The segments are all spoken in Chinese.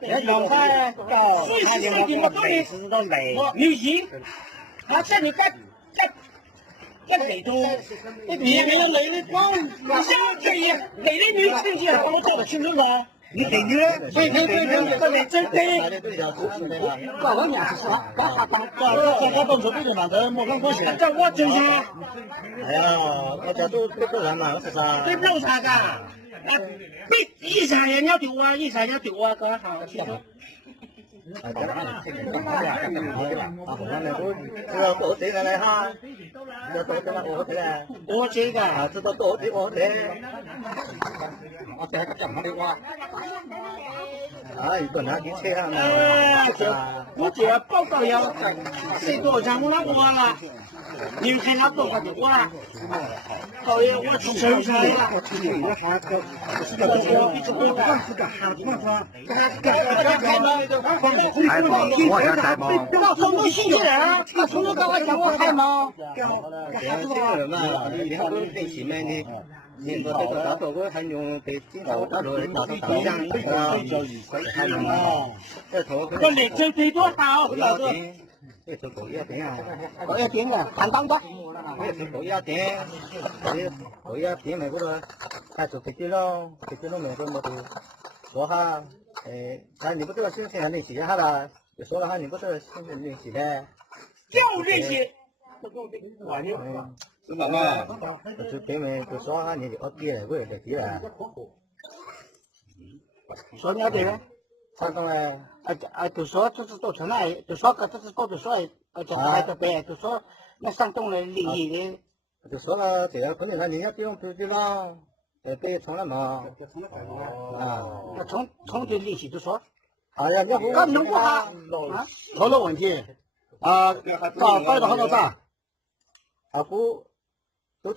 老太到他就我对知道来，你行，他在你在北中，你别人来的光，你像这些来的女亲戚，他们搞得清楚吗？你给女人，对，这里真对。搞了面是啥？搞动手不就拿着莫干关系？这我真是。哎呀，大家都不然嘛，是啥？对不啥个？啊，一啥人家丢啊，一啥人家丢啊，干啥？其实。啊，这个这个干啥呀？啊，好像那都知道多这个嘞哈，知道多这个多这个，多这个啊，知道多这个这。我这个讲的话。啊，一个拿去车上了。我这报告要谁多长我我了，你看他多少就我了。导演，我去收拾呀。我去你那还可，我想开吗？那从头新鲜人，他从头跟我讲我开吗？新鲜人嘛，你还不得起来呢？你说这个大多个还用得经常大多人打成打样啊，还用啊？这头这脸真最多少？老哥，这头狗要点啊，狗要点啊，看当的。这头狗要点，这狗要点美国的，还是飞机咯美国么都说哈，那你不这个新鲜练习下了，就说了哈，你不这个新鲜练习的，就练习。是嘛嘛？就给们就说下你的爹我也得爹了。说你爹，山东哎，就说这是做成了，就说个这是做的说，这还得呗，就说那山东的利益的，就说了这个可能人家不用出去了，对从了嘛。啊，那从这利息就说，哎呀，那弄不好啊，出了问题啊，摆到好多咋？啊不。我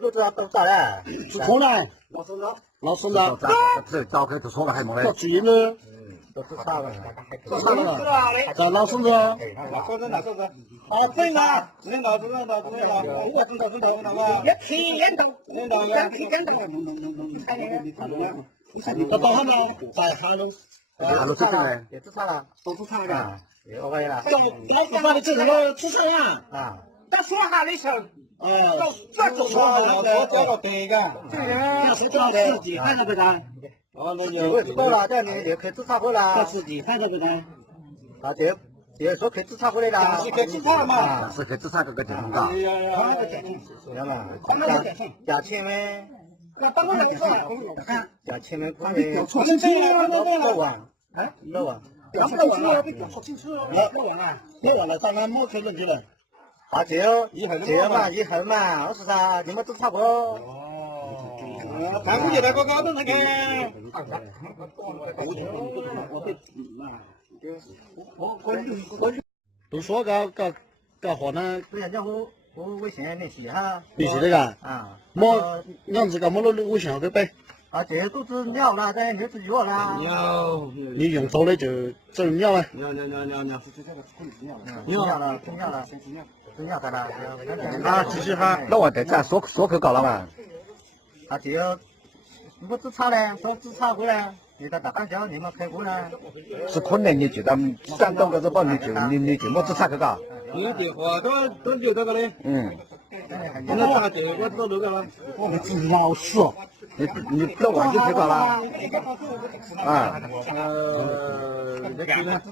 都知道都咋嘞？是空嘞，老孙子，这照片就说了还没嘞？到几呢？都是啥了？都啥了？这老孙子，老孙子，啊，对了，领导，我知道，也批领导，这到他们在哈喽，这个也自杀了，都自杀了，也 OK 了。老把你这什么自杀了？啊，他说哈的时候。这走错了，这个对个，这个是叫自己看到不看？哦，那就我知道了，这你可以自杀回来。他自己看到不看？啊，这说可以自杀回来了，是可以自杀了嘛？是可以自杀这个解放的。知道吗？加钱呗。那当然是了。加钱呗，关键错清楚了，万，哎，6万。要错清楚了，别错清楚了，6万啊，6万了，咱们没开问题了。啊，这嘛，以后嘛，我说啥，你们都差不多。哦，看我这个高的那个。都说搞好呢。对呀，我微信联系哈。联系这个？啊。么样子个么微信号给背。啊，这些都是鸟了，这你自己用啦。鸟。你用错的就整鸟了。鸟。啊，继续哈，那我得再说口搞了嘛。啊，这个我自查呢，说自查回来，你在大干叫你们开过呢？是可能你觉得山东个是帮你就没自查去搞。你这话都就这个嘞。嗯。那咋这我知道这个了？我们知老实。你这完就去搞了？啊。那去呢？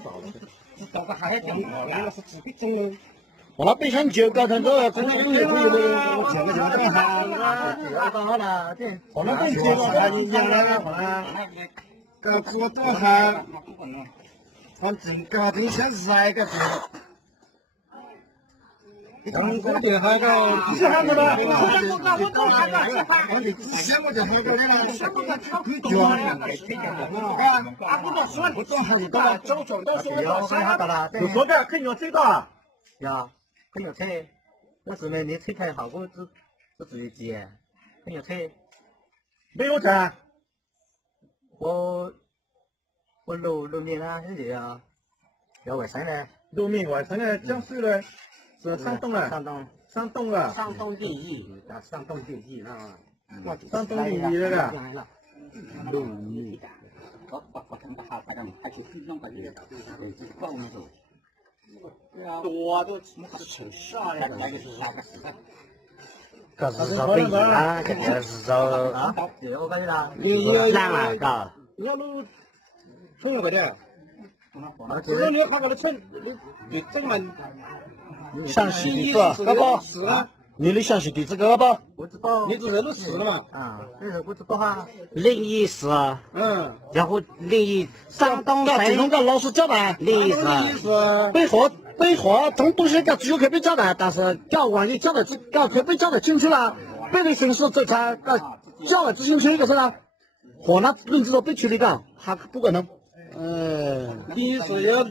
这个还讲那个是自己整的。我那北上就搞成这个，真的都有我这个人干啥了？搞好了，这我那东西我还是养来的话，搞做多好，反正搞定现在个做。中国就那个，是那个的，我搞那个，我的之前我就那个了，什么个挑腿脚啊？啊，不懂说，不懂很多，周总都说我啥的了，就说这肯定知道呀。很有车，我是呢，你车牌号我只自己记，很有车。没有车。我农民啊，兄弟啊，要外省的。农民外省的，江苏的，是山东的。山东的。山东第一，山东第一啊！山东第一那个。农民。多都吃啥呀？这是找北京啊，这个是找你难啊，嘎。我都存个的，只要你好个的存，你整满。详细地址，哥哥，你的详细地址哥哥，不知道，你这人都死了嘛？啊，这是不知道哈。临沂市，然后临沂山东省。这种个老师教的，临沂市。北河这种东西，只有可以教的，但是万一教的可以教的清楚了，别的城市这才教的只清楚一个是呢，河南论知道北区的个还不可能。你是要。